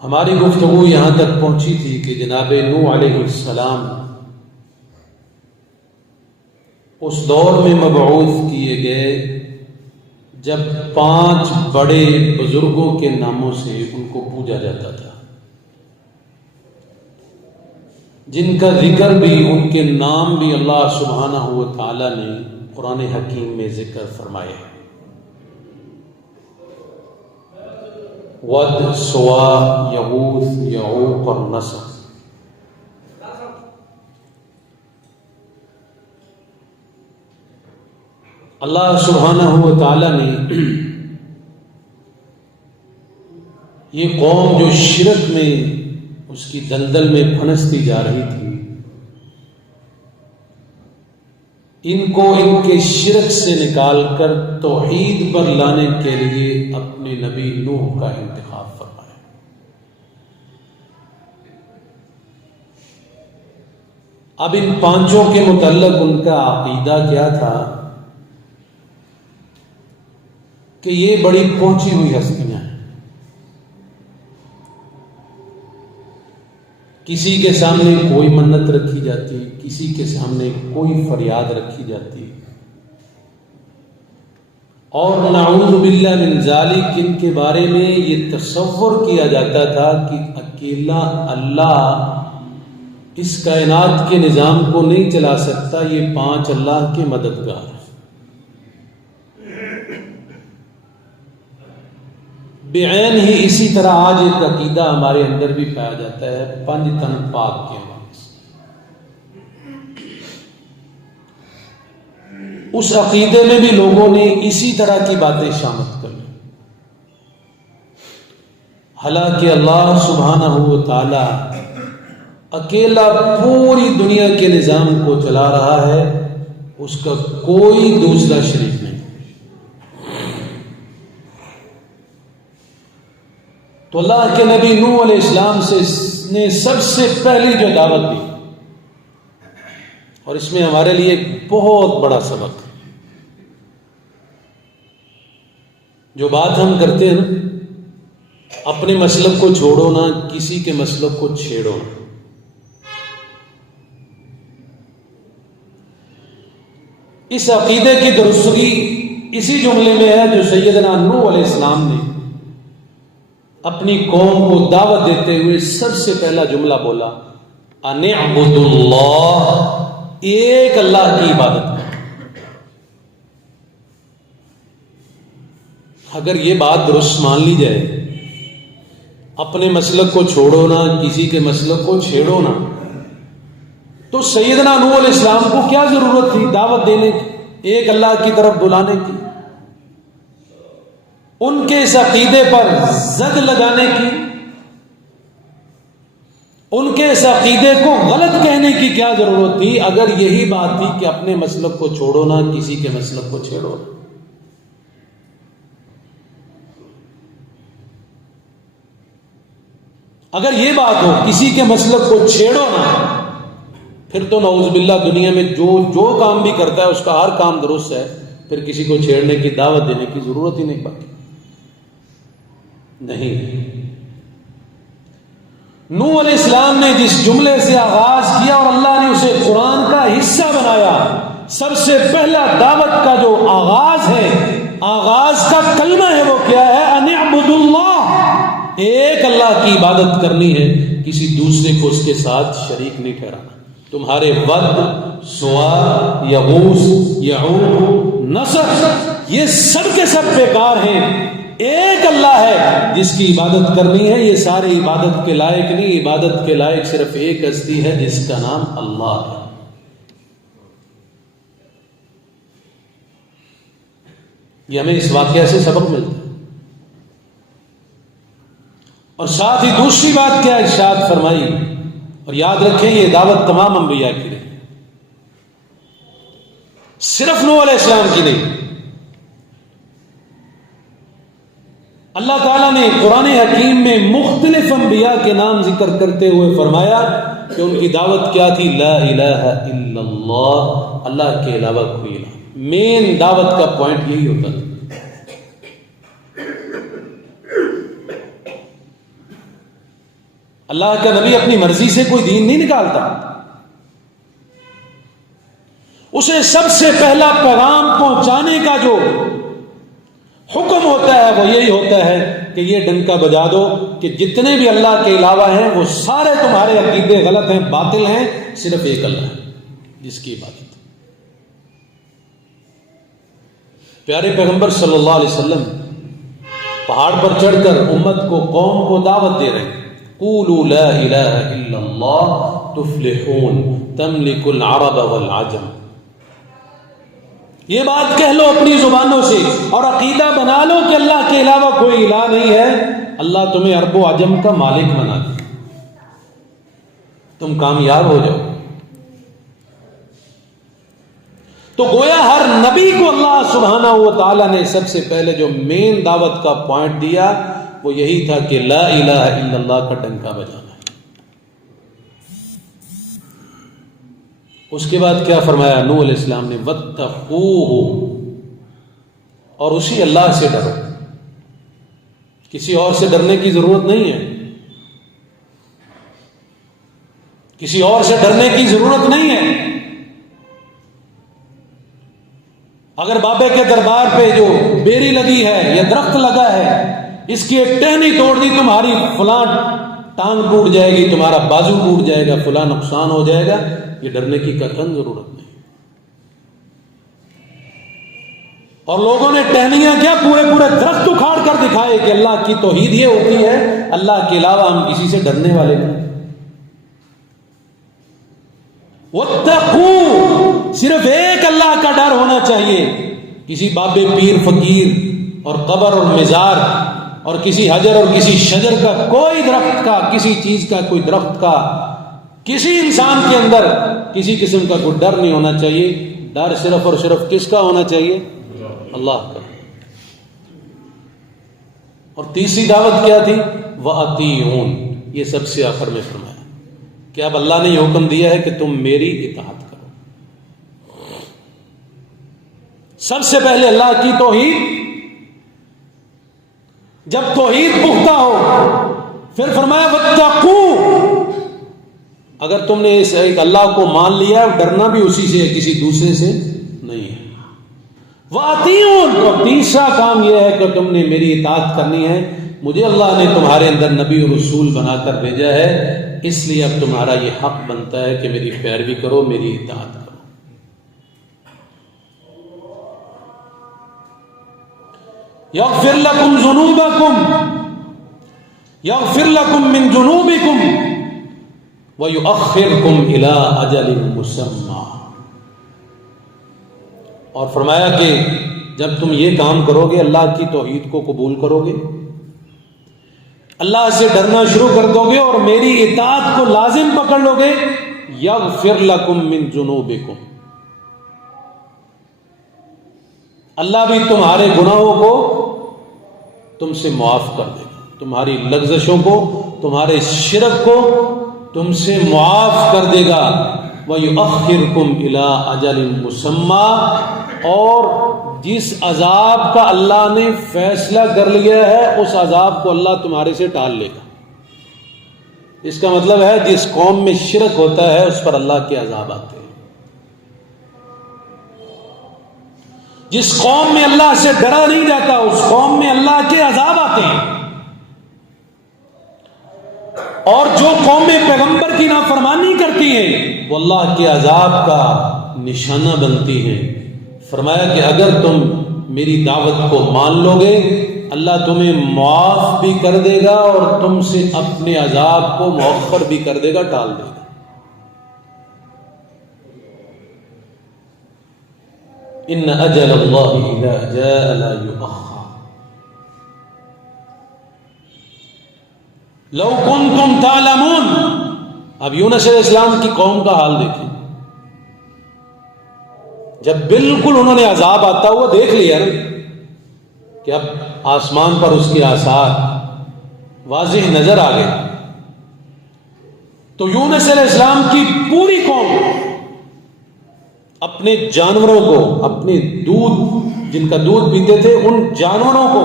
ہماری گفتگو یہاں تک پہنچی تھی کہ جناب نوح علیہ السلام اس دور میں مبعوث کیے گئے جب 5 بڑے بزرگوں کے ناموں سے ان کو پوجا جاتا تھا، جن کا ذکر بھی، ان کے نام بھی اللہ سبحانہ و تعالی نے قرآن حکیم میں ذکر فرمائے ہیں۔ ود، سوا، یغوث، یعوق اور نصر۔ اللہ سبحانہ و تعالی نے یہ قوم جو شرک میں اس کی دلدل میں پھنستی جا رہی تھی، ان کو ان کے شرک سے نکال کر توحید پر لانے کے لیے اپنے نبی نوح کا انتخاب فرمایا۔ اب ان 5 کے متعلق ان کا عقیدہ کیا تھا کہ یہ بڑی پہنچی ہوئی ہستیاں ہیں، کسی کے سامنے کوئی منت رکھی جاتی، کسی کے سامنے کوئی فریاد رکھی جاتی، اور نعوذ باللہ من ذالک ان کے بارے میں یہ تصور کیا جاتا تھا کہ اکیلا اللہ اس کائنات کے نظام کو نہیں چلا سکتا، یہ 5 اللہ کے مددگار ہیں۔ بعین ہی اسی طرح آج ایک عقیدہ ہمارے اندر بھی پایا جاتا ہے 5 تن پاک کے حوالے سے۔ اس عقیدے میں بھی لوگوں نے اسی طرح کی باتیں شامل کر لی، حالانکہ اللہ سبحانہ و تعالی اکیلا پوری دنیا کے نظام کو چلا رہا ہے، اس کا کوئی دوسرا شریک نہیں۔ تو اللہ کے نبی نوح علیہ السلام نے سب سے پہلی جو دعوت دی، اور اس میں ہمارے لیے ایک بہت بڑا سبق ہے، جو بات ہم کرتے ہیں نا، اپنے مسلک کو چھوڑو نہ، کسی کے مسلک کو چھیڑو نہ۔ اس عقیدے کی درستگی اسی جملے میں ہے جو سیدنا نوح علیہ السلام نے اپنی قوم کو دعوت دیتے ہوئے سب سے پہلا جملہ بولا، ان اعبدوا اللہ، ایک اللہ کی عبادت کرو۔ اگر یہ بات درست مان لی جائے، اپنے مسلک کو چھوڑو نہ، کسی کے مسلک کو چھیڑو نہ، تو سیدنا نوح علیہ السلام کو کیا ضرورت تھی دعوت دینے کی، ایک اللہ کی طرف بلانے کی، ان کے اس عقیدے پر زد لگانے کی، ان کے اس عقیدے کو غلط کہنے کی کیا ضرورت تھی، اگر یہی بات تھی کہ اپنے مسلک کو چھوڑو نہ، کسی کے مسلک کو چھیڑو نہ۔ اگر یہ بات ہو کسی کے مسلک کو چھیڑو نہ، پھر تو نعوذ باللہ دنیا میں جو کام بھی کرتا ہے اس کا ہر کام درست ہے، پھر کسی کو چھیڑنے کی دعوت دینے کی ضرورت ہی نہیں پڑتی۔ نہیں، نوح علیہ السلام نے جس جملے سے آغاز کیا اور اللہ نے اسے قرآن کا حصہ بنایا، سب سے پہلا دعوت کا جو آغاز ہے، آغاز کا کلمہ ہے، وہ کیا ہے؟ ان اعبدوا اللہ، ایک اللہ کی عبادت کرنی ہے، کسی دوسرے کو اس کے ساتھ شریک نہیں ٹھہرانا۔ تمہارے ود، سوا، یغوث، یعوق، نصر، یہ سب کے سب بیکار ہیں، ایک اللہ ہے جس کی عبادت کرنی ہے، یہ سارے عبادت کے لائق نہیں، عبادت کے لائق صرف ایک ہستی ہے جس کا نام اللہ ہے۔ یہ ہمیں اس واقعہ سے سبق ملتا ہے۔ اور ساتھ ہی دوسری بات کیا ارشاد فرمائی، اور یاد رکھیں یہ دعوت تمام انبیاء کی نہیں، صرف نوح علیہ السلام کی نہیں۔ اللہ تعالیٰ نے قرآن حکیم میں مختلف انبیاء کے نام ذکر کرتے ہوئے فرمایا کہ ان کی دعوت کیا تھی؟ لا الہ الا اللہ، اللہ کے علاوہ کوئی الہ۔ مین دعوت کا پوائنٹ یہی ہوتا تھا۔ اللہ کا نبی اپنی مرضی سے کوئی دین نہیں نکالتا. اسے سب سے پہلا پیغام پہنچانے کا جو حکم ہوتا ہے وہ یہی ہوتا ہے کہ یہ ڈنکا بجا دو کہ جتنے بھی اللہ کے علاوہ ہیں وہ سارے تمہارے عقیدے غلط ہیں، باطل ہیں، صرف ایک اللہ ہے جس کی عبادت. پیارے پیغمبر صلی اللہ علیہ وسلم پہاڑ پر چڑھ کر امت کو، قوم کو دعوت دے رہے ہیں. قولوا لا الہ الا اللہ تفلحون تملک العرب والعجم. یہ بات کہہ لو اپنی زبانوں سے اور عقیدہ بنا لو کہ اللہ کے علاوہ کوئی الہ نہیں ہے. اللہ تمہیں عرب و عجم کا مالک بنا دے، تم کامیاب ہو جاؤ. تو گویا ہر نبی کو اللہ سبحانہ و تعالیٰ نے سب سے پہلے جو مین دعوت کا پوائنٹ دیا وہ یہی تھا کہ لا الہ الا اللہ کا ڈنکا بجانا ہے. اس کے بعد کیا فرمایا نوح علیہ السلام نے؟ واتقوہ، اور اسی اللہ سے ڈرو، کسی اور سے ڈرنے کی ضرورت نہیں ہے، کسی اور سے ڈرنے کی ضرورت نہیں ہے. اگر بابے کے دربار پہ جو بیری لگی ہے یا درخت لگا ہے، اس کی ایک ٹہنی توڑ دی، تمہاری فلاں ٹانگ ٹوٹ جائے گی، تمہارا بازو ٹوٹ جائے گا، فلاں نقصان ہو جائے گا، یہ ڈرنے کی قطعاً ضرورت نہیں. اور لوگوں نے ٹہنیاں کیا پورے درخت اکھاڑ کر دکھائے کہ اللہ کی توحید یہ ہوتی ہے، اللہ کے علاوہ ہم کسی سے ڈرنے والے نہیں. واتقوا، صرف ایک اللہ کا ڈر ہونا چاہیے. کسی بابے پیر فقیر اور قبر اور مزار اور کسی حجر اور کسی شجر کا، کوئی درخت کا، کسی چیز کا، کوئی درخت کا، کسی انسان کے اندر کسی قسم کا کوئی ڈر نہیں ہونا چاہیے. ڈر صرف اور صرف کس کا ہونا چاہیے؟ اللہ کا. اور تیسری دعوت کیا تھی؟ وَأَطِيعُونِ، یہ سب سے آخر میں فرمایا کہ اب اللہ نے یہ حکم دیا ہے کہ تم میری اطاعت کرو. سب سے پہلے اللہ کی توحید. جب توحید پختہ ہو پھر فرمایا واتقوا، اگر تم نے اس ایک اللہ کو مان لیا، ڈرنا بھی اسی سے ہے، کسی دوسرے سے نہیں ہے. وَأَطِيعُونِ، اور تیسرا کام یہ ہے کہ تم نے میری اطاعت کرنی ہے. مجھے اللہ نے تمہارے اندر نبی اور رسول بنا کر بھیجا ہے، اس لیے اب تمہارا یہ حق بنتا ہے کہ میری پیروی کرو، میری اطاعت کرو. یغفر لکم ذنوبکم، یغفر لکم من ذنوبکم ویؤخرکم الی اجل مسمی. اور فرمایا کہ جب تم یہ کام کرو گے، اللہ کی توحید کو قبول کرو گے، اللہ سے ڈرنا شروع کر دو گے اور میری اطاعت کو لازم پکڑ لو گے، یغفر لکم من ذنوبکم، اللہ بھی تمہارے گناہوں کو تم سے معاف کر دے گا، تمہاری لغزشوں کو، تمہارے شرک کو تم سے معاف کر دے گا. وَيُؤَخِّرْكُمْ إِلَىٰ أَجَلٍ مُّسَمًّى، اور جس عذاب کا اللہ نے فیصلہ کر لیا ہے اس عذاب کو اللہ تمہارے سے ٹال لے گا. اس کا مطلب ہے جس قوم میں شرک ہوتا ہے اس پر اللہ کے عذاب آتے ہیں. جس قوم میں اللہ سے ڈرا نہیں جاتا اس قوم میں اللہ کے عذاب آتے ہیں. اور جو قومیں پیغمبر کی نافرمانی کرتی ہیں وہ اللہ کے عذاب کا نشانہ بنتی ہیں. فرمایا کہ اگر تم میری دعوت کو مان لو گے، اللہ تمہیں معاف بھی کر دے گا اور تم سے اپنے عذاب کو مؤخر بھی کر دے گا، ٹال دے گا. ان اجل اللہ اذا جاء لا یؤخر لو کنتم تعلمون. اب یونس علیہ السلام کی قوم کا حال دیکھیں. جب بالکل انہوں نے عذاب آتا ہوا دیکھ لیا نا کہ اب آسمان پر اس کے آثار واضح نظر آ گئے، تو یونس علیہ السلام کی پوری قوم اپنے جانوروں کو، اپنے دودھ جن کا دودھ پیتے تھے ان جانوروں کو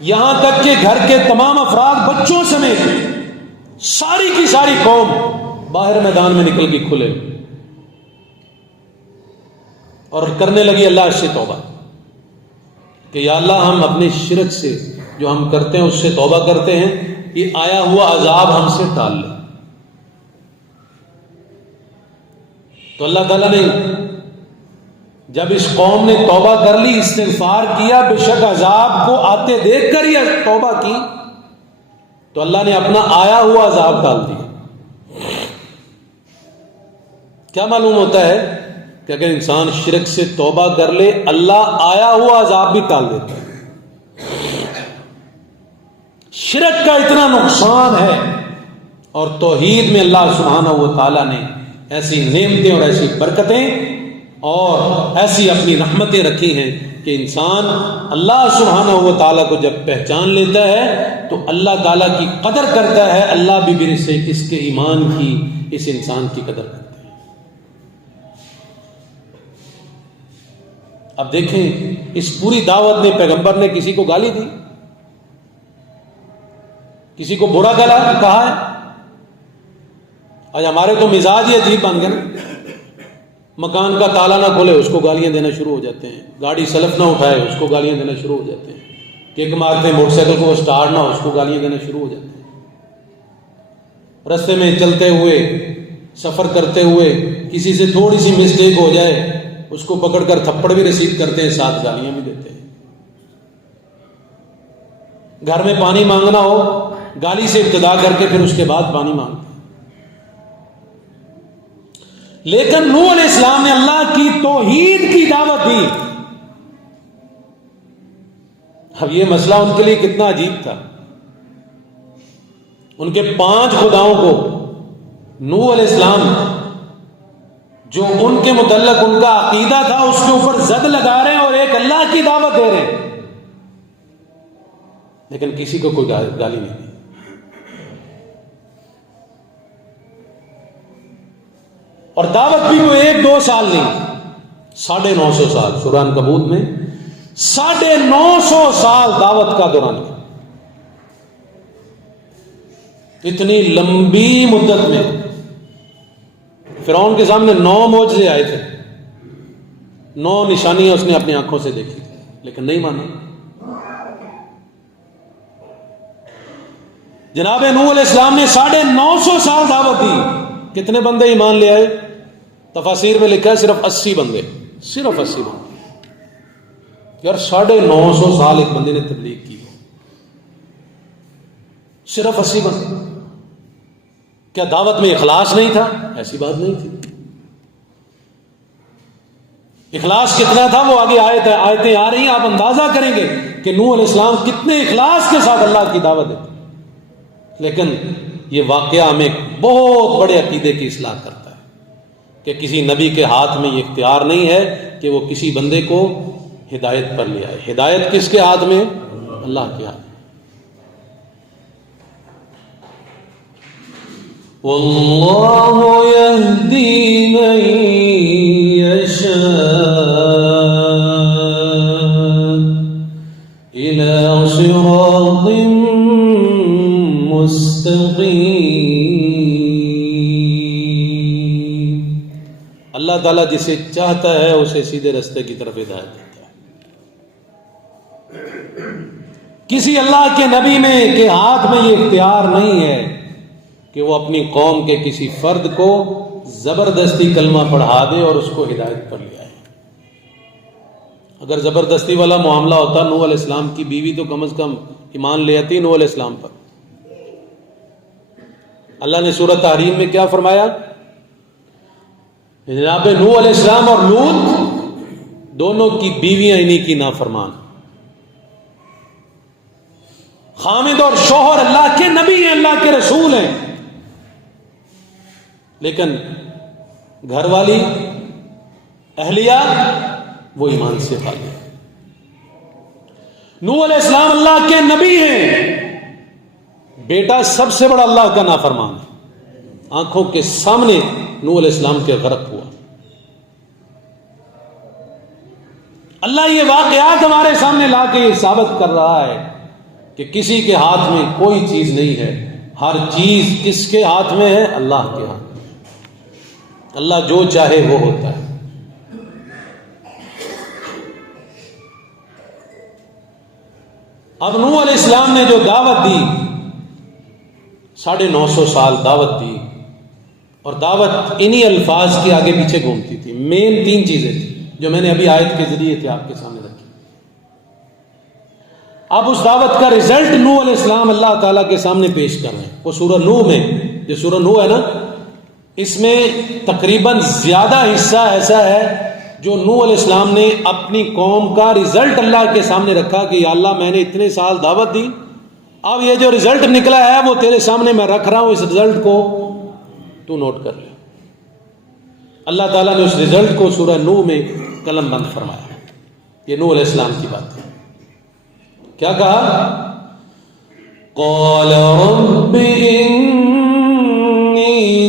یہاں تک کہ گھر کے تمام افراد بچوں سمیت ساری کی ساری قوم باہر میدان میں نکل کے کھلے اور کرنے لگی اللہ سے توبہ کہ یا اللہ ہم اپنے شرک سے جو ہم کرتے ہیں اس سے توبہ کرتے ہیں، یہ آیا ہوا عذاب ہم سے ٹال لے۔ تو اللہ تعالیٰ نے جب اس قوم نے توبہ کر لی، استغفار کیا، بے شک عذاب کو آتے دیکھ کر یہ توبہ کی، تو اللہ نے اپنا آیا ہوا عذاب ٹال دیا۔ کیا معلوم ہوتا ہے کہ اگر انسان شرک سے توبہ کر لے اللہ آیا ہوا عذاب بھی ٹال دیتا ہے۔ شرک کا اتنا نقصان ہے، اور توحید میں اللہ سبحانہ و تعالیٰ نے ایسی نعمتیں اور ایسی برکتیں اور ایسی اپنی رحمتیں رکھی ہیں کہ انسان اللہ سبحانہ و تعالیٰ کو جب پہچان لیتا ہے تو اللہ تعالیٰ کی قدر کرتا ہے، اللہ بھی پھر سے اس کے ایمان کی، اس انسان کی قدر کرتا ہے۔ اب دیکھیں اس پوری دعوت میں پیغمبر نے کسی کو گالی دی، کسی کو برا کہا ہے؟ آج ہمارے تو مزاج ہی عجیب بن گئے نا، مکان کا تالا نہ کھولے اس کو گالیاں دینا شروع ہو جاتے ہیں، گاڑی سلف نہ اٹھائے اس کو گالیاں دینا شروع ہو جاتے ہیں، کک مارتے ہیں موٹر سائیکل کو اسٹارٹ نہ ہو اس کو گالیاں دینا شروع ہو جاتے ہیں، رستے میں چلتے ہوئے سفر کرتے ہوئے کسی سے تھوڑی سی مسٹیک ہو جائے اس کو پکڑ کر تھپڑ بھی رسید کرتے ہیں، ساتھ گالیاں بھی دیتے ہیں۔ گھر میں پانی مانگنا ہو گالی سے ابتدا کر کے پھر اس کے بعد پانی مانگتے ہیں۔ لیکن نوح علیہ السلام نے اللہ کی توحید کی دعوت دی۔ اب یہ مسئلہ ان کے لیے کتنا عجیب تھا، ان کے 5 خداؤں کو نوح علیہ السلام جو ان کے متعلق ان کا عقیدہ تھا اس کے اوپر زد لگا رہے ہیں اور ایک اللہ کی دعوت دے رہے ہیں، لیکن کسی کو کوئی گالی نہیں دی۔ اور دعوت بھی وہ 1-2 سال نہیں، 950 سال، سورہ عنکبوت میں 950 سال دعوت کا دوران ہے۔ اتنی لمبی مدت میں فرعون کے سامنے 9 معجزے آئے تھے، 9 نشانیاں اس نے اپنی آنکھوں سے دیکھی تھی، لیکن نہیں مانا۔ جناب نوح علیہ السلام نے 950 سال دعوت دی، کتنے بندے ایمان لے آئے؟ تفاسیر میں لکھا ہے صرف 80 بندے، صرف 80 بندے۔ یار 950 سال ایک بندے نے تبلیغ کی، صرف 80 بندے۔ کیا دعوت میں اخلاص نہیں تھا؟ ایسی بات نہیں تھی۔ اخلاص کتنا تھا وہ آگے آیتیں آ رہی ہیں، آپ اندازہ کریں گے کہ نوح علیہ السلام کتنے اخلاص کے ساتھ اللہ کی دعوت دیتے۔ لیکن یہ واقعہ ہمیں بہت بڑے عقیدے کی اصلاح کرتا ہے کہ کسی نبی کے ہاتھ میں یہ اختیار نہیں ہے کہ وہ کسی بندے کو ہدایت پر لے آئے۔ ہدایت کس کے ہاتھ میں؟ اللہ کے ہاتھ میں۔ واللہ یہدی من یشاء الی صراط مستقیم۔ اللہ تعالیٰ جسے چاہتا ہے اسے سیدھے رستے کی طرف ہدایت دیتا ہے۔ کسی اللہ کے نبی میں کے ہاتھ میں یہ اختیار نہیں ہے کہ وہ اپنی قوم کے کسی فرد کو زبردستی کلمہ پڑھا دے اور اس کو ہدایت پر لے آئے۔ اگر زبردستی والا معاملہ ہوتا نوح علیہ السلام کی بیوی تو کم از کم ایمان لے آتی نوح علیہ السلام پر۔ اللہ نے سورۃ تحریم میں کیا فرمایا؟ جناب نوح علیہ السلام اور لوط دونوں کی بیویاں انہی کی نافرمان، خامد اور شوہر اللہ کے نبی ہیں، اللہ کے رسول ہیں، لیکن گھر والی اہلیہ وہ ایمان سے خالی۔ نوح علیہ السلام اللہ کے نبی ہیں، بیٹا سب سے بڑا اللہ کا نافرمان ہے، آنکھوں کے سامنے نوح علیہ السلام کے غرق ہوا۔ اللہ یہ واقعات ہمارے سامنے لا کے یہ ثابت کر رہا ہے کہ کسی کے ہاتھ میں کوئی چیز نہیں ہے، ہر چیز کس کے ہاتھ میں ہے؟ اللہ کے ہاتھ میں۔ اللہ جو چاہے وہ ہوتا ہے۔ اب نوح علیہ السلام نے جو دعوت دی، 950 سال دعوت دی، اور دعوت انہی الفاظ کے آگے پیچھے گھومتی تھی۔ مین 3 چیزیں تھیں جو میں نے ابھی آیت کے ذریعے تھے آپ کے سامنے رکھی۔ اب اس دعوت کا رزلٹ نوح علیہ السلام اللہ تعالیٰ کے سامنے پیش کر رہے ہیں۔ وہ سورہ نوح میں، جو سورہ نوح ہے نا، اس میں تقریباً زیادہ حصہ ایسا ہے جو نوح علیہ السلام نے اپنی قوم کا رزلٹ اللہ کے سامنے رکھا کہ یا اللہ میں نے اتنے سال دعوت دی، اب یہ جو رزلٹ نکلا ہے وہ تیرے سامنے میں رکھ رہا ہوں، اس رزلٹ کو تو نوٹ کر لے۔ اللہ تعالیٰ نے اس رزلٹ کو سورہ نوح میں قلم بند فرمایا۔ یہ نوح علیہ السلام کی بات ہے۔ کیا کہا؟ قال رب انی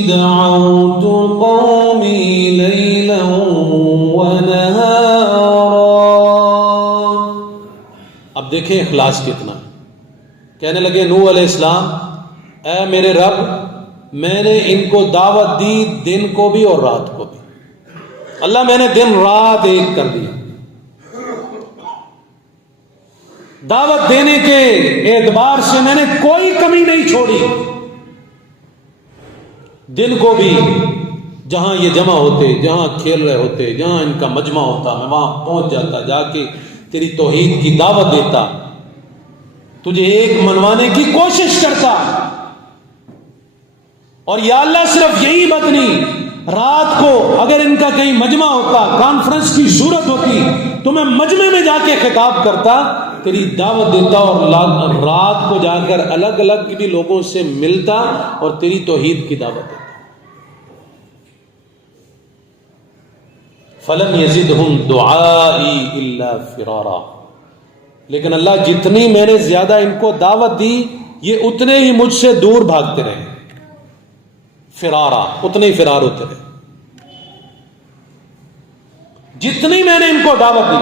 دعوت قومی لیلا ونہارا۔ اب دیکھیں اخلاص کتنا۔ کہنے لگے نوح علیہ السلام، اے میرے رب، میں نے ان کو دعوت دی دن کو بھی اور رات کو بھی۔ اللہ میں نے دن رات ایک کر دیا، دعوت دینے کے اعتبار سے میں نے کوئی کمی نہیں چھوڑی۔ دن کو بھی جہاں یہ جمع ہوتے، جہاں کھیل رہے ہوتے، جہاں ان کا مجمع ہوتا، میں وہاں پہنچ جاتا، جا کے تیری توحید کی دعوت دیتا، تجھے ایک منوانے کی کوشش کرتا۔ اور یا اللہ صرف یہی بات نہیں، رات کو اگر ان کا کہیں مجمع ہوتا، کانفرنس کی صورت ہوتی، تو میں مجمع میں جا کے خطاب کرتا، تیری دعوت دیتا، اور رات کو جا کر الگ الگ بھی لوگوں سے ملتا اور تیری توحید کی دعوت دیتا۔ فلم یزدہم دعائی الا فرارا۔ لیکن اللہ جتنی میں نے زیادہ ان کو دعوت دی، یہ اتنے ہی مجھ سے دور بھاگتے رہے، فرارا، اتنے ہی فرار ہوتے رہے جتنی میں نے ان کو دعوت دی۔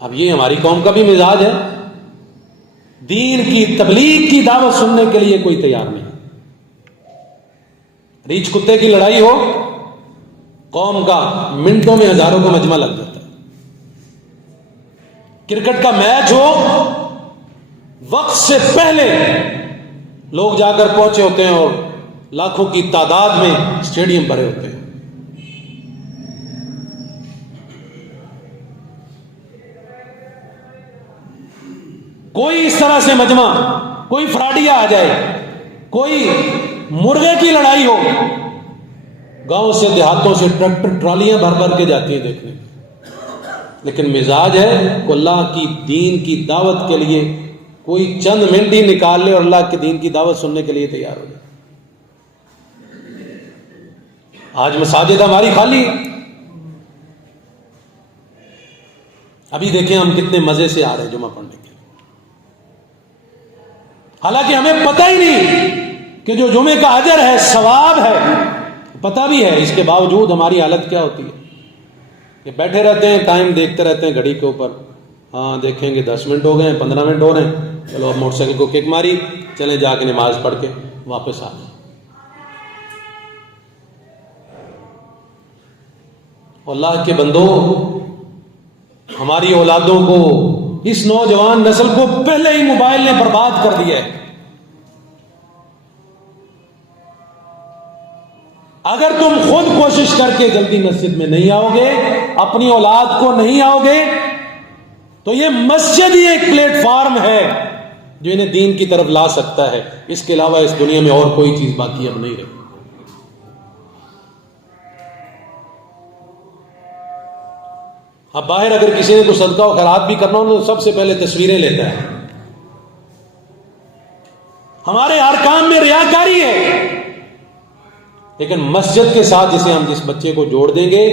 اب یہ ہماری قوم کا بھی مزاج ہے، دین کی تبلیغ کی دعوت سننے کے لیے کوئی تیار نہیں۔ ریچھ کتے کی لڑائی ہو، قوم کا منٹوں میں ہزاروں کا مجمع لگ جاتا ہے۔ کرکٹ کا میچ ہو، وقت سے پہلے لوگ جا کر پہنچے ہوتے ہیں اور لاکھوں کی تعداد میں اسٹیڈیم بھرے ہوتے ہیں۔ کوئی اس طرح سے مجمع، کوئی فراڈیا آ جائے، کوئی مرغے کی لڑائی ہو، گاؤں سے دیہاتوں سے ٹریکٹر ٹرالیاں بھر بھر کے جاتی ہیں دیکھنے۔ لیکن مزاج ہے کہ اللہ کی دین کی دعوت کے لیے کوئی چند منٹ ہی نکال لے اور اللہ کے دین کی دعوت سننے کے لیے تیار ہو جائے۔ آج مساجد ہماری خالی ہے۔ ابھی دیکھیں ہم کتنے مزے سے آ رہے ہیں جمعہ پڑھنے کے لیے، حالانکہ ہمیں پتہ ہی نہیں کہ جو جمعے کا اجر ہے، ثواب ہے، پتہ بھی ہے، اس کے باوجود ہماری حالت کیا ہوتی ہے کہ بیٹھے رہتے ہیں، ٹائم دیکھتے رہتے ہیں گھڑی کے اوپر، ہاں دیکھیں گے 10 منٹ ہو گئے ہیں، 15 منٹ ہو رہے ہیں، چلو اب موٹر سائیکل کو کک ماری، چلیں جا کے نماز پڑھ کے واپس آ جائیں۔ اللہ کے بندو، ہماری اولادوں کو، اس نوجوان نسل کو پہلے ہی موبائل نے برباد کر دیا ہے۔ اگر تم خود کوشش کر کے جلدی مسجد میں نہیں آؤ گے، اپنی اولاد کو نہیں آؤ گے، تو یہ مسجد ہی ایک پلیٹ فارم ہے جو انہیں دین کی طرف لا سکتا ہے۔ اس کے علاوہ اس دنیا میں اور کوئی چیز باقی اب نہیں رہی۔ اب باہر اگر کسی نے کوئی صدقہ و خیرات بھی کرنا ہو تو سب سے پہلے تصویریں لیتا ہے۔ ہمارے ہر کام میں ریاکاری ہے، لیکن مسجد کے ساتھ جس بچے کو جوڑ دیں گے،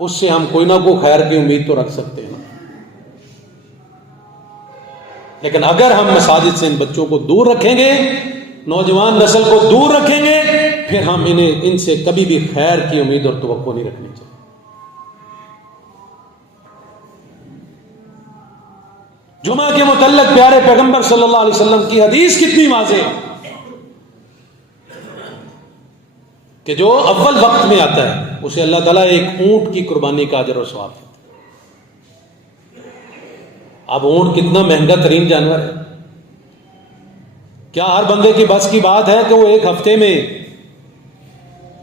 اس سے ہم کوئی نہ کوئی خیر کی امید تو رکھ سکتے ہیں۔ لیکن اگر ہم مساجد سے ان بچوں کو دور رکھیں گے، نوجوان نسل کو دور رکھیں گے، پھر ہم ان سے کبھی بھی خیر کی امید اور توقع نہیں رکھنی چاہیے۔ جمعہ کے متعلق پیارے پیغمبر صلی اللہ علیہ وسلم کی حدیث کتنی واضح ہے کہ جو اول وقت میں آتا ہے اسے اللہ تعالیٰ ایک اونٹ کی قربانی کا اجر و ثواب دیتا ہے۔ اب اونٹ کتنا مہنگا ترین جانور ہے، کیا ہر بندے کی بس کی بات ہے کہ وہ ایک ہفتے میں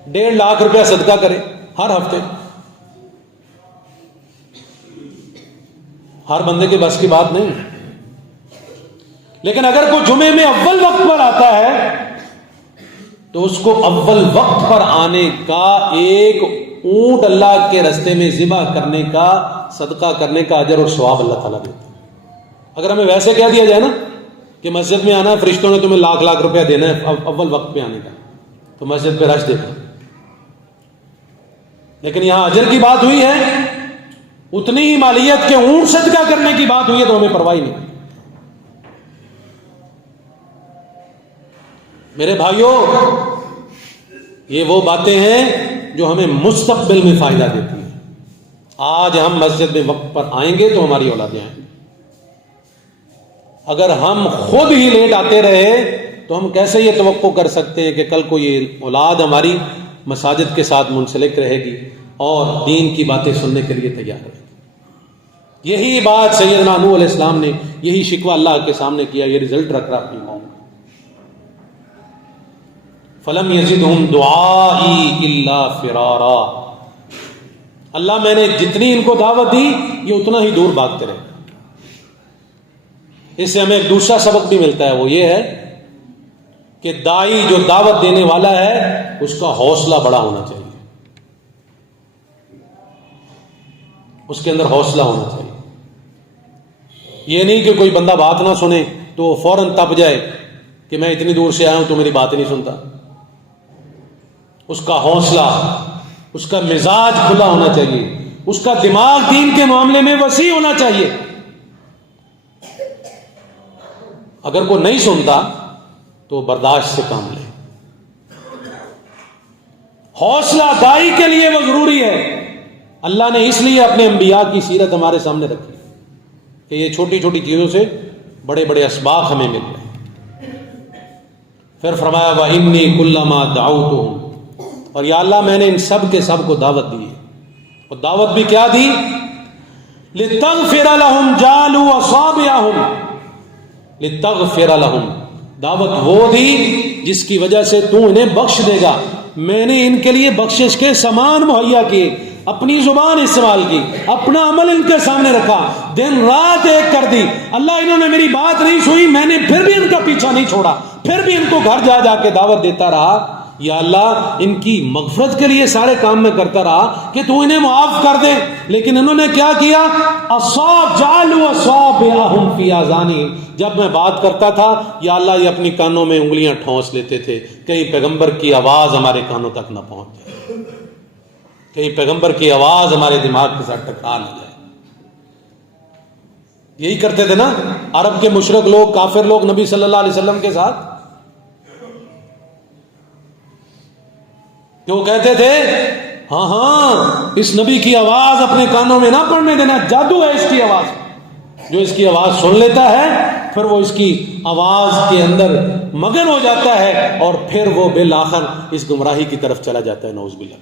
1.5 لاکھ روپیہ صدقہ کرے؟ ہر ہفتے ہر بندے کے بس کی بات نہیں، لیکن اگر کوئی جمعے میں اول وقت پر آتا ہے تو اس کو اول وقت پر آنے کا ایک اونٹ اللہ کے راستے میں ذبح کرنے کا، صدقہ کرنے کا اجر اور ثواب اللہ تعالیٰ دیتا ہے۔ اگر ہمیں ویسے کہہ دیا جائے نا کہ مسجد میں آنا ہے، فرشتوں نے تمہیں لاکھ لاکھ روپیہ دینا ہے اول وقت پہ آنے کا، تو مسجد پہ رش دیکھا، لیکن یہاں اجر کی بات ہوئی ہے، اتنی ہی مالیت کے اونٹ صدقہ کرنے کی بات ہوئی ہے تو ہمیں پرواہ نہیں۔ میرے بھائیوں، یہ وہ باتیں ہیں جو ہمیں مستقبل میں فائدہ دیتی ہیں۔ آج ہم مسجد میں وقت پر آئیں گے تو ہماری اولادیں آئیں گی، اگر ہم خود ہی لیٹ آتے رہے تو ہم کیسے یہ توقع کر سکتے ہیں کہ کل کو یہ اولاد ہماری مساجد کے ساتھ منسلک رہے گی اور دین کی باتیں سننے کے لیے تیار رہے گی؟ یہی بات سیدنا نوح علیہ السلام نے، یہی شکوہ اللہ کے سامنے کیا، یہ رزلٹ رکھ رہا اپنی قوم کا۔ فلم یزدہم دعائی الا فرارا، اللہ میں نے جتنی ان کو دعوت دی یہ اتنا ہی دور بھاگتے رہے۔ اس سے ہمیں ایک دوسرا سبق بھی ملتا ہے، وہ یہ ہے کہ داعی جو دعوت دینے والا ہے اس کا حوصلہ بڑا ہونا چاہیے، اس کے اندر حوصلہ ہونا چاہیے۔ یہ نہیں کہ کوئی بندہ بات نہ سنے تو فوراً تپ جائے کہ میں اتنی دور سے آیا ہوں تو میری بات نہیں سنتا۔ اس کا حوصلہ، اس کا مزاج کھلا ہونا چاہیے، اس کا دماغ دین کے معاملے میں وسیع ہونا چاہیے۔ اگر کوئی نہیں سنتا تو برداشت سے کام لے۔ حوصلہ داعی کے لیے وہ ضروری ہے۔ اللہ نے اس لیے اپنے انبیاء کی سیرت ہمارے سامنے رکھی کہ یہ چھوٹی چھوٹی چیزوں سے بڑے بڑے اسباق ہمیں مل رہے ہیں۔ پھر فرمایا وَإِنِّي كُلَّمَا دَعَوْتُهُمْ، اور یا اللہ میں نے ان سب کے سب کو دعوت دی ہے، اور دعوت بھی کیا دی؟ لِتَغْفِرَ لَهُمْ جَعَلُوا أَصَابِعَهُمْ، لِتَغْفِرَ لَهُمْ، دعوت وہ دی جس کی وجہ سے تو انہیں بخش دے گا۔ میں نے ان کے لیے بخشش کے سامان مہیا کیے، اپنی زبان استعمال کی، اپنا عمل ان کے سامنے رکھا، دن رات ایک کر دی۔ اللہ انہوں نے میری بات نہیں سنی، میں نے پھر بھی ان کا پیچھا نہیں چھوڑا، پھر بھی ان کو گھر جا جا کے دعوت دیتا رہا۔ یا اللہ ان کی مغفرت کے لیے سارے کام میں کرتا رہا کہ تو انہیں معاف کر دے، لیکن انہوں نے کیا کیا؟ جعلوا اصابعهم فی آذانہم، جب میں بات کرتا تھا یا اللہ یہ اپنی کانوں میں انگلیاں ٹھونس لیتے تھے، کہیں پیغمبر کی آواز ہمارے کانوں تک نہ پہنچ جائے، کہیں پیغمبر کی آواز ہمارے دماغ کے ساتھ ٹکرا نہ جائے۔ یہی کرتے تھے نا عرب کے مشرک لوگ، کافر لوگ نبی صلی اللہ علیہ وسلم کے ساتھ، کہ وہ کہتے تھے ہاں ہاں اس نبی کی آواز اپنے کانوں میں نہ پڑنے دینا، جادو ہے اس کی آواز۔ جو اس کی آواز سن لیتا ہے پھر وہ اس کی آواز کے اندر مگن ہو جاتا ہے اور پھر وہ بالآخر اس گمراہی کی طرف چلا جاتا ہے، نعوذ باللہ۔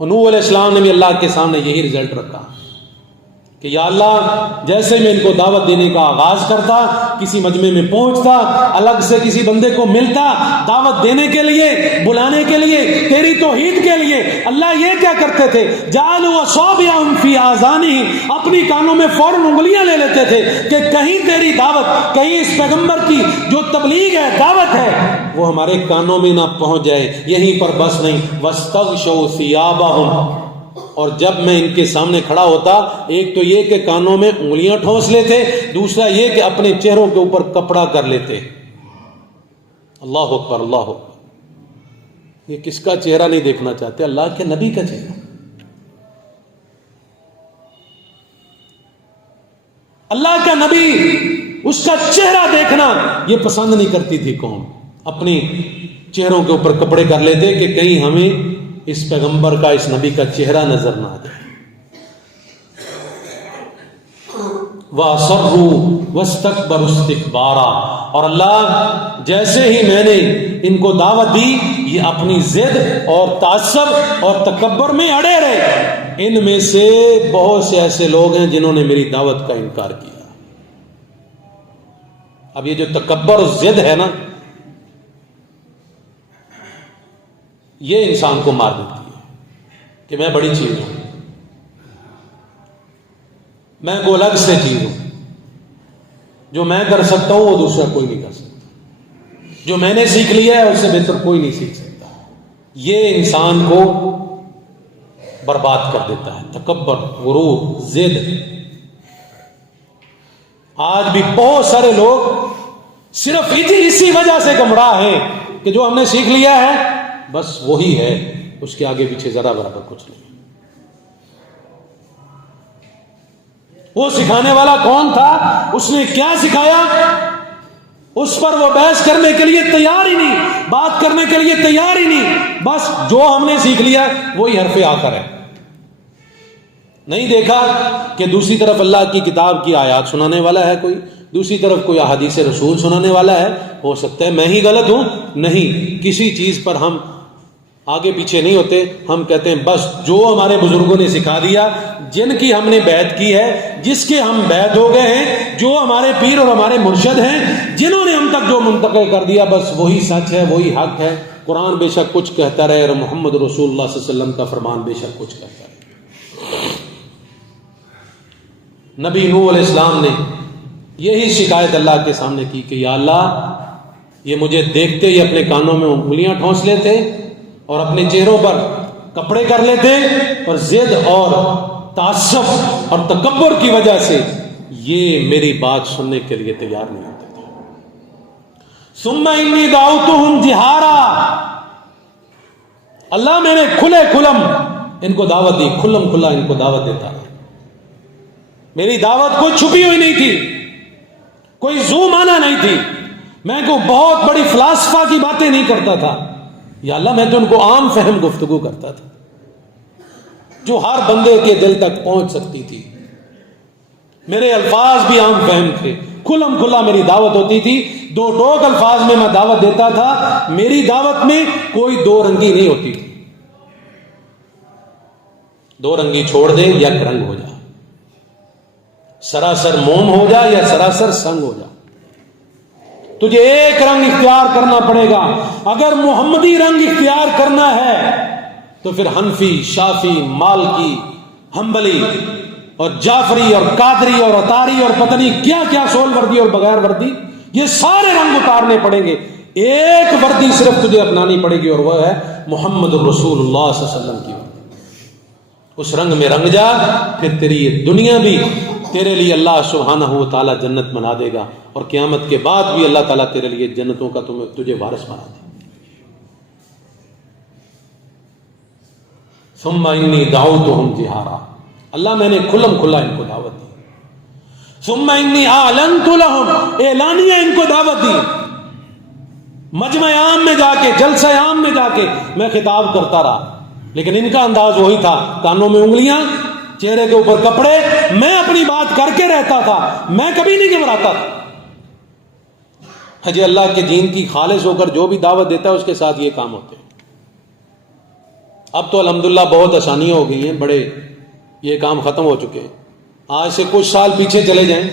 نوح علیہ السلام نے بھی اللہ کے سامنے یہی رزلٹ رکھا کہ یا اللہ جیسے میں ان کو دعوت دینے کا آغاز کرتا، کسی مجمع میں پہنچتا، الگ سے کسی بندے کو ملتا دعوت دینے کے لیے، بلانے کے لیے، تیری توحید کے لیے، اللہ یہ کیا کرتے تھے؟ جعلوا اصابعهم فی آذانہم، اپنی کانوں میں فوراً انگلیاں لے لیتے تھے کہ کہیں تیری دعوت، کہیں اس پیغمبر کی جو تبلیغ ہے، دعوت ہے، وہ ہمارے کانوں میں نہ پہنچ جائے۔ یہیں پر بس نہیں، واستغشوا ثیابہم، اور جب میں ان کے سامنے کھڑا ہوتا، ایک تو یہ کہ کانوں میں انگلیاں ٹھونس لیتے، دوسرا یہ کہ اپنے چہروں کے اوپر کپڑا کر لیتے۔ اللہ اکبر، اللہ اکبر۔ یہ کس کا چہرہ نہیں دیکھنا چاہتے؟ اللہ کے نبی کا چہرہ۔ اللہ کا نبی، اس کا چہرہ دیکھنا یہ پسند نہیں کرتی تھی قوم، اپنے چہروں کے اوپر کپڑے کر لیتے کہ کہیں ہمیں اس پیغمبر کا، اس نبی کا چہرہ نظر نہ آ جائے۔ وَأَصَرُّوا وَاسْتَكْبَرُوا اسْتِكْبَارًا، اور اللہ جیسے ہی میں نے ان کو دعوت دی یہ اپنی ضد اور تعصب اور تکبر میں اڑے رہے۔ ان میں سے بہت سے ایسے لوگ ہیں جنہوں نے میری دعوت کا انکار کیا۔ اب یہ جو تکبر اور ضد ہے نا، یہ انسان کو مار دیتی ہے کہ میں بڑی چیز ہوں، میں کو الگ سے چیز ہوں، جو میں کر سکتا ہوں وہ دوسرا کوئی نہیں کر سکتا، جو میں نے سیکھ لیا ہے اس سے بہتر کوئی نہیں سیکھ سکتا۔ یہ انسان کو برباد کر دیتا ہے، تکبر، غرور، ضد۔ آج بھی بہت سارے لوگ صرف اسی وجہ سے گمراہ ہیں کہ جو ہم نے سیکھ لیا ہے بس وہی ہے، اس کے آگے پیچھے ذرا برابر کچھ نہیں۔ وہ سکھانے والا کون تھا، اس نے کیا سکھایا، اس پر وہ بحث کرنے کے لیے تیار ہی نہیں، بات کرنے کے لیے تیار ہی نہیں، بس جو ہم نے سیکھ لیا وہی حرف آخر ہے۔ نہیں دیکھا کہ دوسری طرف اللہ کی کتاب کی آیات سنانے والا ہے کوئی، دوسری طرف کوئی احادیث رسول سنانے والا ہے، ہو سکتا ہے میں ہی غلط ہوں، نہیں، کسی چیز پر ہم آگے پیچھے نہیں ہوتے، ہم کہتے ہیں بس جو ہمارے بزرگوں نے سکھا دیا، جن کی ہم نے بیعت کی ہے، جس کے ہم بیعت ہو گئے ہیں، جو ہمارے پیر اور ہمارے مرشد ہیں، جنہوں نے ہم تک جو منتقل کر دیا، بس وہی سچ ہے، وہی حق ہے۔ قرآن بے شک کچھ کہتا رہے اور محمد رسول اللہ صلی اللہ علیہ وسلم کا فرمان بے شک کچھ کہتا رہے۔ نبی نوح علیہ السلام نے یہی شکایت اللہ کے سامنے کی کہ یا اللہ، یہ مجھے دیکھتے ہی اپنے کانوں میں انگلیاں ٹھونس لیتے اور اپنے چہروں پر کپڑے کر لیتے، اور ضد اور تعصب اور تکبر کی وجہ سے یہ میری بات سننے کے لیے تیار نہیں ہوتے تھے۔ ثم انی دعوتہم جہارا، اللہ میں نے کھلے کھلم ان کو دعوت دی، کھلم کھلا ان کو دعوت دیتا ہے۔ میری دعوت کوئی چھپی ہوئی نہیں تھی، کوئی زوم آنا نہیں تھی، میں کو بہت بڑی فلاسفہ کی باتیں نہیں کرتا تھا، یا اللہ میں تو ان کو عام فہم گفتگو کرتا تھا جو ہر بندے کے دل تک پہنچ سکتی تھی۔ میرے الفاظ بھی عام فہم تھے، کھلم کھلا میری دعوت ہوتی تھی، دو ٹوک الفاظ میں دعوت دیتا تھا، میری دعوت میں کوئی دو رنگی نہیں ہوتی تھی۔ دو رنگی چھوڑ دے، یک رنگ ہو جائے، سراسر موم ہو جا یا سراسر سنگ ہو جا، تجھے ایک رنگ اختیار کرنا پڑے گا۔ اگر محمدی رنگ اختیار کرنا ہے تو پھر حنفی، شافی، مالکی، حنبلی اور جعفری اور قادری اور عطاری اور پتہ نہیں کیا کیا، سول وردی اور بغیر وردی، یہ سارے رنگ اتارنے پڑیں گے، ایک وردی صرف تجھے اپنانی پڑے گی، اور وہ ہے محمد الرسول اللہ صلی اللہ علیہ وسلم کی وردی۔ اس رنگ میں رنگ جا، پھر تیری یہ دنیا بھی تیرے لیے اللہ سبحانہ و تعالیٰ جنت بنا دے گا، اور قیامت کے بعد بھی اللہ تعالیٰ تیرے لیے جنتوں کا تجھے وارث بنا دے گا۔ ثم انی دعوتہم جہارا، اللہ میں نے کھلم کھلا ان کو دعوت دی۔ ثم انی اعلنت لہم، اعلانیہ ان کو دعوت دی، مجمع عام میں جا کے، جلسہ عام میں جا کے میں خطاب کرتا رہا، لیکن ان کا انداز وہی تھا، کانوں میں انگلیاں، چہرے کے اوپر کپڑے، میں اپنی بات کر کے رہتا تھا، میں کبھی نہیں گھبراتا تھا۔ حجی اللہ کے دین کی خالص ہو کر جو بھی دعوت دیتا ہے اس کے ساتھ یہ کام ہوتے ہیں۔ اب تو الحمدللہ بہت آسانیاں ہو گئی ہیں، بڑے یہ کام ختم ہو چکے ہیں۔ آج سے کچھ سال پیچھے چلے جائیں،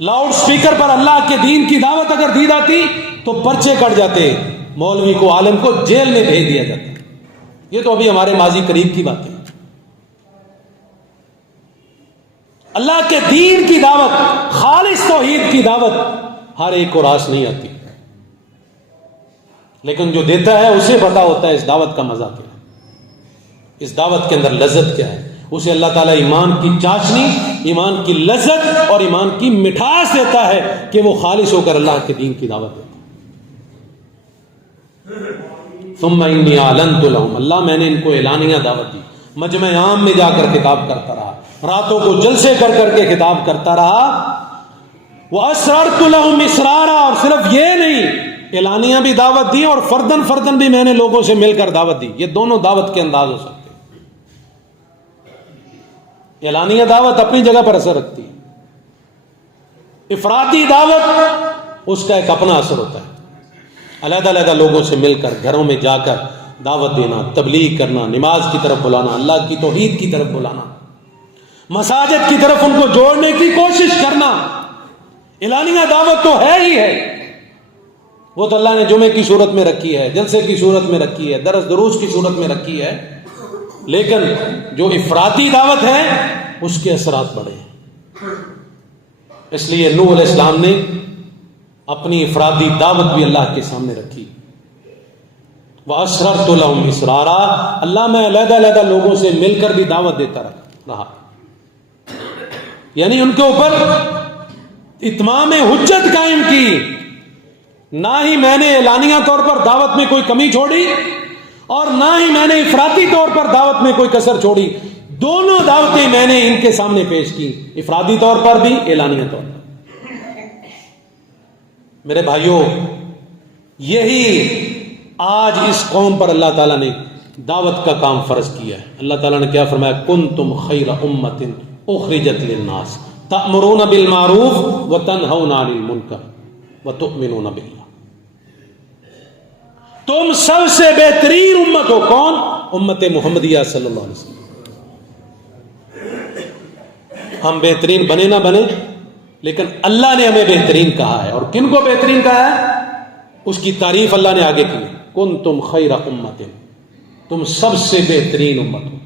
لاؤڈ سپیکر پر اللہ کے دین کی دعوت اگر دی جاتی تو پرچے کٹ جاتے، مولوی کو، عالم کو جیل میں بھیج دیا جاتا۔ یہ تو ابھی ہمارے ماضی قریب کی بات ہے۔ اللہ کے دین کی دعوت، خالص توحید کی دعوت ہر ایک کو راس نہیں آتی، لیکن جو دیتا ہے اسے پتا ہوتا ہے اس دعوت کا مزہ کیا ہے، اس دعوت کے اندر لذت کیا ہے۔ اسے اللہ تعالیٰ ایمان کی چاشنی، ایمان کی لذت اور ایمان کی مٹھاس دیتا ہے کہ وہ خالص ہو کر اللہ کے دین کی دعوت دیتا ہے۔ ثم انی اعلنت لہم، اللہ میں نے ان کو اعلانیہ دعوت دی، مجمع عام میں جا کر خطاب کرتا رہا، راتوں کو جلسے کر کر کے خطاب کرتا رہا۔ وَأَسْرَرْتُ لَهُمْ إِسْرَارًا، اور صرف یہ نہیں، اعلانیہ بھی دعوت دی اور فردن فردن بھی میں نے لوگوں سے مل کر دعوت دی۔ یہ دونوں دعوت کے انداز ہو سکتے ہیں۔ اعلانیہ دعوت اپنی جگہ پر اثر رکھتی ہے، افرادی دعوت اس کا ایک اپنا اثر ہوتا ہے. علیحدہ علیحدہ لوگوں سے مل کر گھروں میں جا کر دعوت دینا، تبلیغ کرنا، نماز کی طرف بلانا، اللہ کی توحید کی طرف بلانا، مساجد کی طرف ان کو جوڑنے کی کوشش کرنا، اعلانیہ دعوت تو ہے ہی ہے. وہ تو اللہ نے جمعے کی صورت میں رکھی ہے، جلسے کی صورت میں رکھی ہے، درس دروس کی صورت میں رکھی ہے، لیکن جو افراطی دعوت ہے اس کے اثرات بڑے ہیں. اس لیے نوح علیہ السلام نے اپنی افرادی دعوت بھی اللہ کے سامنے رکھی. وَأَسْرَرْتُ لَهُمْ إِسْرَارًا، اللہ میں علیحدہ علیحدہ لوگوں سے مل کر بھی دعوت دیتا رہا، یعنی ان کے اوپر اتمام حجت قائم کی. نہ ہی میں نے اعلانیہ طور پر دعوت میں کوئی کمی چھوڑی اور نہ ہی میں نے افراطی طور پر دعوت میں کوئی کسر چھوڑی. دونوں دعوتیں میں نے ان کے سامنے پیش کی، افرادی طور پر بھی، اعلانیہ طور پر. میرے بھائیوں، یہی آج اس قوم پر اللہ تعالیٰ نے دعوت کا کام فرض کیا ہے. اللہ تعالیٰ نے کیا فرمایا؟ کنتم خیر امۃ اخرجت للناس تأمرون بالمعروف وتنہون عن المنکر وتؤمنون باللہ. تم سب سے بہترین امت ہو. کون؟ امت محمدیہ صلی اللہ علیہ وسلم. ہم بہترین بنے نہ بنے، لیکن اللہ نے ہمیں بہترین کہا ہے. اور کن کو بہترین کہا ہے؟ اس کی تعریف اللہ نے آگے کی. کنتم خیر امۃ، تم سب سے بہترین امت ہو.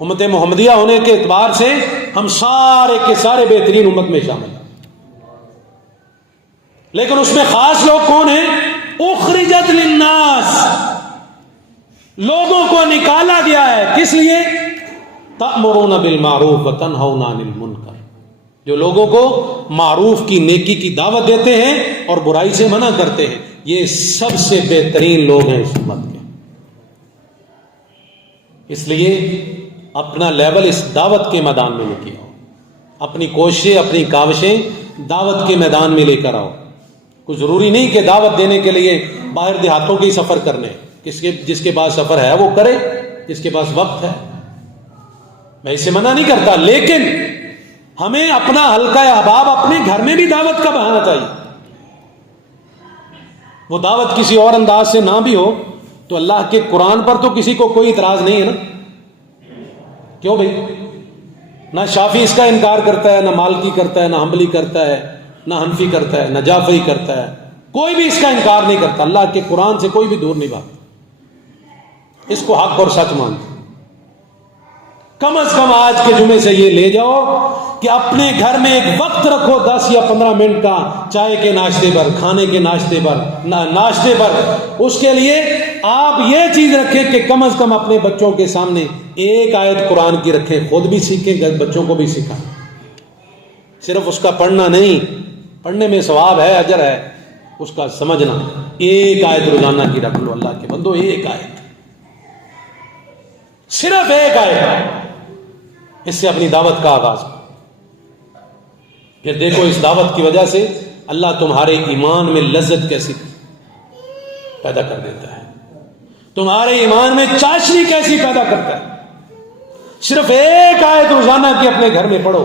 امت محمدیہ ہونے کے اعتبار سے ہم سارے کے سارے بہترین امت میں شامل ہیں. لیکن اس میں خاص لوگ کون ہیں؟ اخرجت للناس، لوگوں کو نکالا گیا ہے. کس لیے؟ تأمرون بالمعروف وتنہون عن المنکر، جو لوگوں کو معروف کی، نیکی کی دعوت دیتے ہیں اور برائی سے منع کرتے ہیں. یہ سب سے بہترین لوگ ہیں اس امت کے. اس لیے اپنا لیول اس دعوت کے میدان میں لے کے آؤ، اپنی کوششیں، اپنی کاوشیں دعوت کے میدان میں لے کر آؤ. کوئی ضروری نہیں کہ دعوت دینے کے لیے باہر دیہاتوں کے ہی سفر کرنے. جس کے پاس سفر ہے وہ کرے، جس کے پاس وقت ہے. میں اسے منع نہیں کرتا، لیکن ہمیں اپنا حلقہ احباب اپنے گھر میں بھی دعوت کا بڑھانا چاہیے. وہ دعوت کسی اور انداز سے نہ بھی ہو تو اللہ کے قرآن پر تو کسی کو کوئی اعتراض نہیں ہے نا. کیوں بھائی؟ نہ شافی اس کا انکار کرتا ہے، نہ مالکی کرتا ہے، نہ حنبلی کرتا ہے، نہ حنفی کرتا ہے، نہ جعفری کرتا ہے. کوئی بھی اس کا انکار نہیں کرتا. اللہ کے قرآن سے کوئی بھی دور نہیں بھاگتا، اس کو حق اور سچ مانتا. کم از کم آج کے جمعے سے یہ لے جاؤ کہ اپنے گھر میں ایک وقت رکھو 10 یا 15 منٹ کا، چائے کے ناشتے پر، کھانے کے ناشتے پر. اس کے لیے آپ یہ چیز رکھیں کہ کم از کم اپنے بچوں کے سامنے ایک آیت قرآن کی رکھیں، خود بھی سیکھیں، بچوں کو بھی سکھائیں. صرف اس کا پڑھنا نہیں، پڑھنے میں ثواب ہے، اجر ہے، اس کا سمجھنا. ایک آیت روزانہ کی رکھ لو. اللہ کے بندو، ایک آیت، صرف ایک آیت، اس سے اپنی دعوت کا آغاز. پھر دیکھو اس دعوت کی وجہ سے اللہ تمہارے ایمان میں لذت کیسی پیدا کر دیتا ہے، تمہارے ایمان میں چاشنی کیسی پیدا کرتا ہے. صرف ایک آیت روزانہ کی اپنے گھر میں پڑھو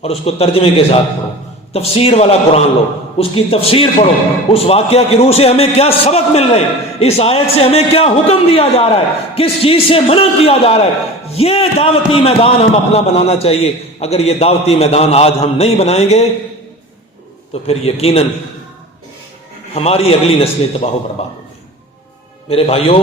اور اس کو ترجمے کے ساتھ پڑھو. تفسیر والا قرآن لو، اس کی تفسیر پڑھو. اس واقعہ کی روح سے ہمیں کیا سبق مل رہے ہیں، اس آیت سے ہمیں کیا حکم دیا جا رہا ہے، کس چیز سے منع کیا جا رہا ہے. یہ دعوتی میدان ہم اپنا بنانا چاہیے. اگر یہ دعوتی میدان آج ہم نہیں بنائیں گے تو پھر یقیناً ہماری اگلی نسلیں تباہ و برباد ہو گئی. میرے بھائیوں،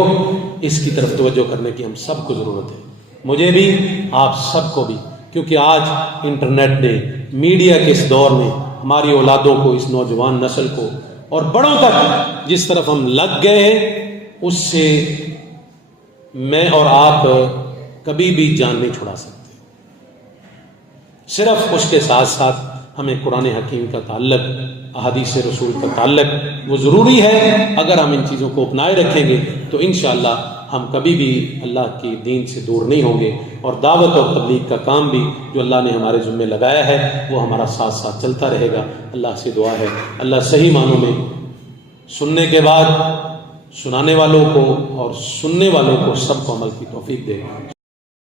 اس کی طرف توجہ کرنے کی ہم سب کو ضرورت ہے، مجھے بھی، آپ سب کو بھی. کیونکہ آج انٹرنیٹ نے، میڈیا کے اس دور میں ہماری اولادوں کو، اس نوجوان نسل کو اور بڑوں تک جس طرف ہم لگ گئے ہیں، اس سے میں اور آپ کبھی بھی جان نہیں چھڑا سکتے. صرف اس کے ساتھ ساتھ ہمیں قرآن حکیم کا تعلق، احادیث رسول کا تعلق وہ ضروری ہے. اگر ہم ان چیزوں کو اپنائے رکھیں گے تو انشاءاللہ ہم کبھی بھی اللہ کے دین سے دور نہیں ہوں گے. اور دعوت اور تبلیغ کا کام بھی جو اللہ نے ہمارے ذمہ لگایا ہے وہ ہمارا ساتھ ساتھ چلتا رہے گا. اللہ سے دعا ہے اللہ صحیح معنوں میں سننے کے بعد سنانے والوں کو اور سننے والوں کو سب کو عمل کی توفیق دے.